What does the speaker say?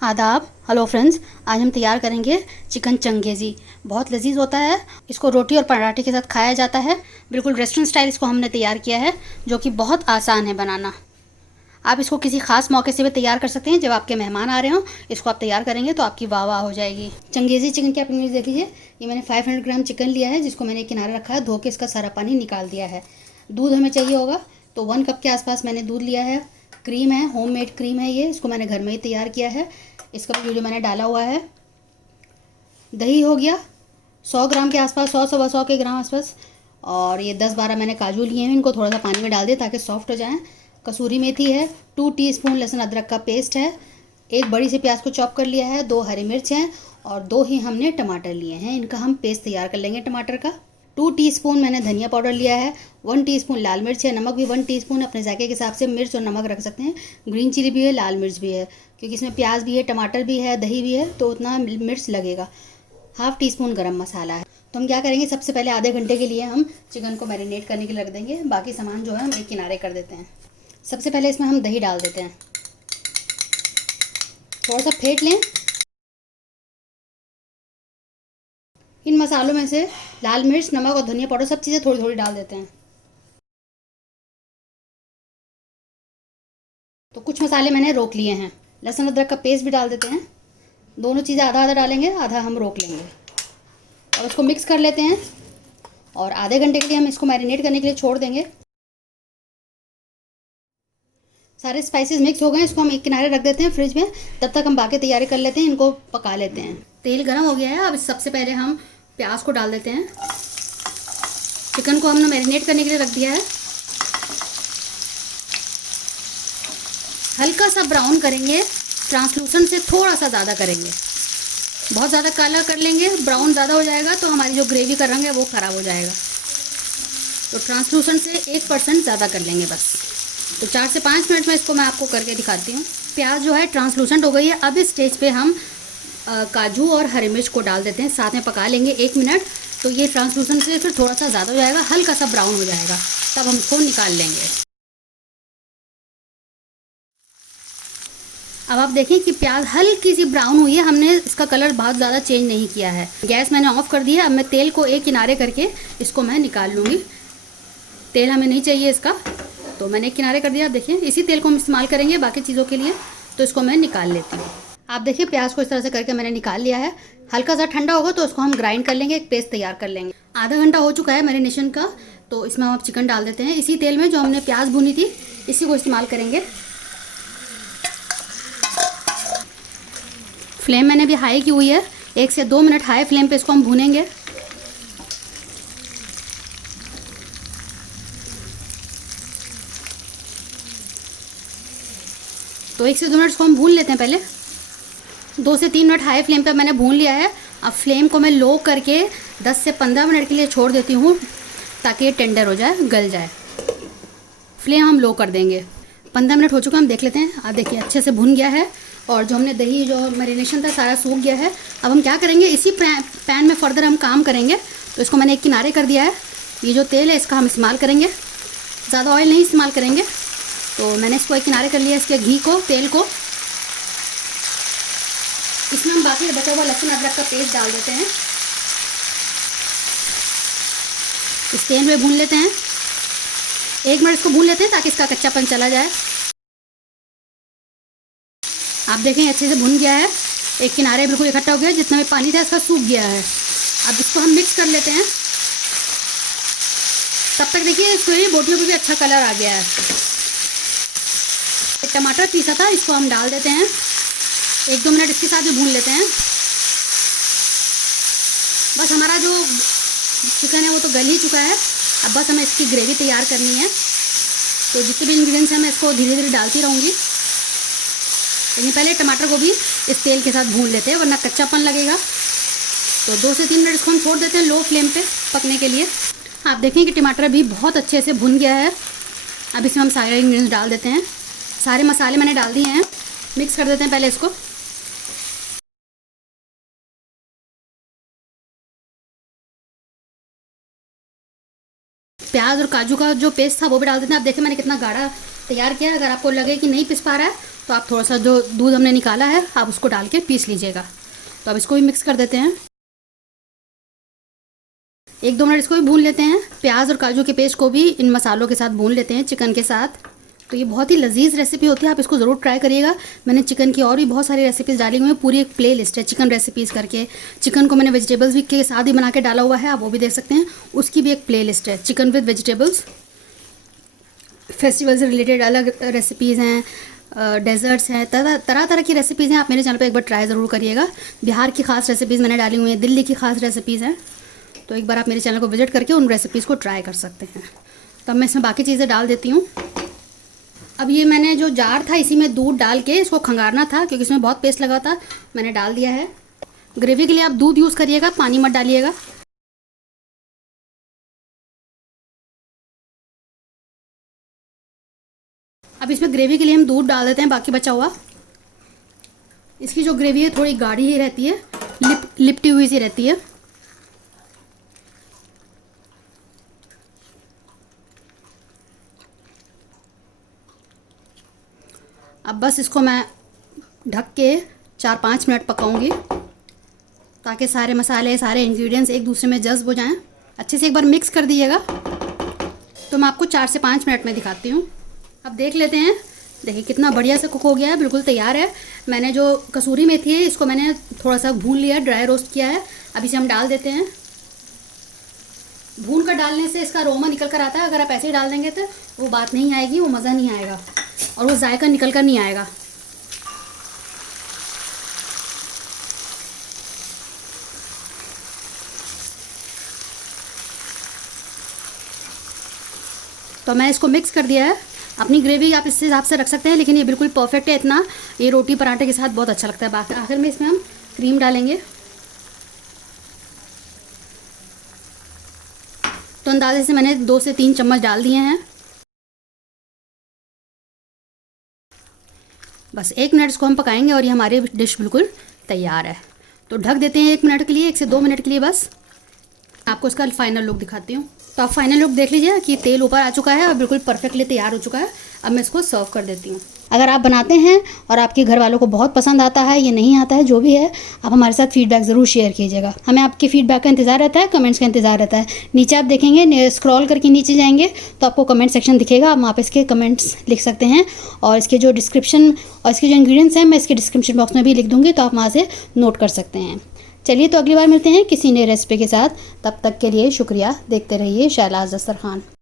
आदाब। Hello friends, आज हम तैयार करेंगे चिकन चंगेज़ी। बहुत लजीज होता है। इसको रोटी और पराठे के साथ खाया जाता है। बिल्कुल रेस्टोरेंट स्टाइल इसको हमने तैयार किया है, जो कि बहुत आसान है बनाना। आप इसको किसी खास मौके से भी तैयार कर सकते हैं। जब आपके मेहमान आ रहे हों, इसको आप तैयार करेंगे तो आपकी वाह वाह हो जाएगी। चंगेज़ी चिकन की आप इमेज देख लीजिए। ये मैंने 500 ग्राम चिकन लिया है, जिसको मैंने किनारे रखा है। धो के इसका सारा पानी निकाल दिया है। दूध हमें चाहिए होगा तो 1 कप के आसपास मैंने दूध लिया है। क्रीम है, होममेड क्रीम है ये, इसको मैंने घर में ही तैयार किया है। इसका भी वीडियो मैंने डाला हुआ है। दही हो गया 100 ग्राम के आसपास, 100 सवा 100 के ग्राम आसपास। और ये 10-12 मैंने काजू लिए हैं, इनको थोड़ा सा पानी में डाल दिया ताकि सॉफ्ट हो जाएं। कसूरी मेथी है, 2 टीस्पून लहसुन अदरक का पेस्ट है, एक बड़ी सी प्याज को चॉप कर लिया है, 2 हरी मिर्च हैं और 2 ही हमने टमाटर लिए हैं। इनका हम पेस्ट तैयार कर लेंगे टमाटर का। 2 टीस्पून मैंने धनिया पाउडर लिया है, 1 टीस्पून लाल मिर्च है, नमक भी 1 टीस्पून। अपने जायके के हिसाब से मिर्च और नमक रख सकते हैं। ग्रीन चिली भी है, लाल मिर्च भी है, क्योंकि इसमें प्याज भी है, टमाटर भी है, दही भी है, तो उतना मिर्च लगेगा। हाफ टी स्पून गरम मसाला है। तो हम क्या करेंगे, सबसे पहले आधे घंटे के लिए हम चिकन को मैरिनेट करने के लिए रख देंगे। बाकी सामान जो है हम एक किनारे कर देते हैं। सबसे पहले इसमें हम दही डाल देते हैं, थोड़ा सा फेंट लें। इन मसालों में से लाल मिर्च, नमक और धनिया पाउडर सब चीज़ें थोड़ी थोड़ी डाल देते हैं। तो कुछ मसाले मैंने रोक लिए हैं। लहसुन अदरक का पेस्ट भी डाल देते हैं। दोनों चीज़ें आधा आधा डालेंगे, आधा हम रोक लेंगे और उसको मिक्स कर लेते हैं। और आधे घंटे के लिए हम इसको मैरिनेट करने के लिए छोड़ देंगे। सारे स्पाइसेस मिक्स हो गए, इसको हम एक किनारे रख देते हैं फ्रिज में। तब तक हम बाकी तैयारी कर लेते हैं, इनको पका लेते हैं। तेल गर्म हो गया है। अब सबसे पहले हम प्याज को डाल देते हैं। चिकन को हमने मैरिनेट करने के लिए रख दिया है। हल्का सा ब्राउन करेंगे, ट्रांसलूसेंट से थोड़ा सा ज़्यादा करेंगे। बहुत ज़्यादा काला कर लेंगे, ब्राउन ज़्यादा हो जाएगा तो हमारी जो ग्रेवी का रंग है वो ख़राब हो जाएगा। तो ट्रांसलूसेंट से 1% ज़्यादा कर लेंगे बस। तो 4 से 5 मिनट में इसको मैं आपको करके दिखाती हूँ। प्याज जो है ट्रांसलूसेंट हो गई है। अब इस स्टेज पे हम काजू और हरी मिर्च को डाल देते हैं, साथ में पका लेंगे 1 मिनट। तो ये ट्रांसलूसेंट से फिर थोड़ा सा ज़्यादा हो जाएगा, हल्का सा ब्राउन हो जाएगा, तब हम इसको निकाल लेंगे। अब आप देखें कि प्याज हल्की सी ब्राउन हुई है, हमने इसका कलर बहुत ज़्यादा चेंज नहीं किया है। गैस मैंने ऑफ कर दिया। अब मैं तेल को एक किनारे करके इसको मैं निकाल लूँगी। तेल हमें नहीं चाहिए इसका, तो मैंने एक किनारे कर दिया। देखिए इसी तेल को हम इस्तेमाल करेंगे बाकी चीज़ों के लिए। तो इसको मैं निकाल लेती हूँ। आप देखिए प्याज को इस तरह से करके मैंने निकाल लिया है। हल्का सा ठंडा होगा तो उसको हम ग्राइंड कर लेंगे, एक पेस्ट तैयार कर लेंगे। आधा घंटा हो चुका है मैरिनेशन का। तो इसमें हम अब चिकन डाल देते हैं। इसी तेल में जो हमने प्याज भुनी थी, इसी को इस्तेमाल करेंगे। फ्लेम मैंने भी हाई की हुई है। 1 से 2 मिनट हाई फ्लेम पे इसको हम भूनेंगे। तो 1 से 2 मिनट इसको हम भून लेते हैं। पहले 2 से 3 मिनट हाई फ्लेम पे मैंने भून लिया है। अब फ्लेम को मैं लो करके 10 से 15 मिनट के लिए छोड़ देती हूँ, ताकि ये टेंडर हो जाए, गल जाए। फ्लेम हम लो कर देंगे। 15 मिनट हो चुका, हम देख लेते हैं। आप देखिए अच्छे से भुन गया है और जो हमने दही, जो मैरिनेशन था, सारा सूख गया है। अब हम क्या करेंगे, इसी पैन में फर्दर हम काम करेंगे। तो इसको मैंने एक किनारे कर दिया है। ये जो तेल है इसका हम इस्तेमाल करेंगे, ज़्यादा ऑयल नहीं इस्तेमाल करेंगे। तो मैंने इसको एक किनारे कर लिया, इसके घी को, तेल को। इसमें हम बाकी बचा हुआ लहसुन अदरक का पेस्ट डाल देते हैं। इस तेल में भून लेते हैं। 1 मिनट इसको भून लेते हैं ताकि इसका कच्चापन चला जाए। आप देखें अच्छे से भुन गया है। एक किनारे बिल्कुल इकट्ठा हो गया, जितना भी पानी था इसका सूख गया है। अब इसको हम मिक्स कर लेते हैं। तब तक देखिए इसमें बोटियों पे भी अच्छा कलर आ गया है। एक टमाटर पीसा था, इसको हम डाल देते हैं। 1-2 मिनट इसके साथ भी भून लेते हैं। बस हमारा जो चिकन है वो तो गल ही चुका है। अब बस हमें इसकी ग्रेवी तैयार करनी है। तो जितने भी इंग्रेडिएंट्स हैं मैं इसको धीरे धीरे डालती रहूँगी। लेकिन पहले टमाटर को भी इस तेल के साथ भून लेते हैं, वरना कच्चापन लगेगा। तो 2 से 3 मिनट इसको हम छोड़ देते हैं लो फ्लेम पे पकने के लिए। आप देखें कि टमाटर भी बहुत अच्छे से भुन गया है। अब इसमें हम सारे इंग्रेडिएंट्स डाल देते हैं। सारे मसाले मैंने डाल दिए हैं। मिक्स कर देते हैं पहले इसको। प्याज और काजू का जो पेस्ट था वो भी डाल देते हैं। आप देखिए मैंने कितना गाढ़ा तैयार किया है। अगर आपको लगे कि नहीं पिस पा रहा है तो आप थोड़ा सा जो दूध हमने निकाला है आप उसको डाल के पीस लीजिएगा। तो अब इसको भी मिक्स कर देते हैं। 1-2 मिनट इसको भी भून लेते हैं। प्याज और काजू के पेस्ट को भी इन मसालों के साथ भून लेते हैं चिकन के साथ। तो ये बहुत ही लजीज रेसिपी होती है, आप इसको ज़रूर ट्राई करिएगा। मैंने चिकन की और भी बहुत सारी रेसिपीज़ डाली हुई हैं, पूरी एक प्ले लिस्ट है चिकन रेसिपीज़ करके। चिकन को मैंने वेजिटेबल्स भी के साथ ही बना के डाला हुआ है, आप वो भी देख सकते हैं। उसकी भी एक प्ले लिस्ट है, चिकन विद वेजिटेबल्स। फेस्टिवल से रिलेटेड अलग रेसिपीज़ हैं, डेजर्ट्स हैं, तरह तरह की रेसिपीज़ हैं। आप मेरे चैनल पे एक बार ट्राई ज़रूर करिएगा। बिहार की खास रेसिपीज़ मैंने डाली हुई हैं, दिल्ली की खास रेसिपीज़ हैं। तो एक बार आप मेरे चैनल को विजिट करके उन रेसिपीज़ को ट्राई कर सकते हैं। तो अब मैं इसमें बाकी चीज़ें डाल देती हूँ। अब ये मैंने जो जार था इसी में दूध डाल के इसको खंगारना था, क्योंकि इसमें बहुत पेस्ट लगा था। मैंने डाल दिया है। ग्रेवी के लिए आप दूध यूज़ करिएगा, पानी मत डालिएगा। अब इसमें ग्रेवी के लिए हम दूध डाल देते हैं, बाकी बचा हुआ। इसकी जो ग्रेवी है थोड़ी गाढ़ी ही रहती है, लिपटी हुई सी रहती है। अब बस इसको मैं ढक के 4-5 मिनट पकाऊंगी, ताकि सारे मसाले, सारे इंग्रेडिएंट्स एक दूसरे में जज़्ब हो जाएं। अच्छे से एक बार मिक्स कर दीजिएगा। तो मैं आपको 4 से 5 मिनट में दिखाती हूँ। अब देख लेते हैं। देखिए कितना बढ़िया से कुक हो गया है, बिल्कुल तैयार है। मैंने जो कसूरी मेथी है इसको मैंने थोड़ा सा भून लिया, ड्राई रोस्ट किया है। अब इसे हम डाल देते हैं। भून कर डालने से इसका अरोमा निकल कर आता है। अगर आप ऐसे ही डाल देंगे तो वो बात नहीं आएगी, वो मज़ा नहीं आएगा और वो जायका निकल कर नहीं आएगा। तो मैं इसको मिक्स कर दिया है। अपनी ग्रेवी आप इस हिसाब से रख सकते हैं, लेकिन ये बिल्कुल परफेक्ट है इतना। ये रोटी पराठे के साथ बहुत अच्छा लगता है। आखिर में इसमें हम क्रीम डालेंगे। तो अंदाजे से मैंने 2 से 3 चम्मच डाल दिए हैं। बस 1 मिनट इसको हम पकाएंगे और ये हमारी डिश बिल्कुल तैयार है। तो ढक देते हैं 1 मिनट के लिए, 1 से 2 मिनट के लिए बस। आपको इसका फाइनल लुक दिखाती हूँ। तो आप फाइनल लुक देख लीजिए कि तेल ऊपर आ चुका है और बिल्कुल परफेक्टली तैयार हो चुका है। अब मैं इसको सर्व कर देती हूँ। अगर आप बनाते हैं और आपके घर वालों को बहुत पसंद आता है या नहीं आता है, जो भी है, आप हमारे साथ फीडबैक ज़रूर शेयर कीजिएगा। हमें आपके फीडबैक का इंतज़ार रहता है, कमेंट्स का इंतज़ार रहता है। नीचे आप देखेंगे, स्क्रॉल करके नीचे जाएंगे तो आपको कमेंट सेक्शन दिखेगा। आप वहाँ पर इसके कमेंट्स लिख सकते हैं और इसके जो डिस्क्रिप्शन और इसके जो इंग्रीडियंट्स हैं मैं इसके डिस्क्रिप्शन बॉक्स में भी लिख दूँगी, तो आप वहाँ से नोट कर सकते हैं। चलिए, तो अगली बार मिलते हैं किसी नई रेसिपी के साथ। तब तक के लिए शुक्रिया। देखते रहिए शैलाज़ दस्तरखान।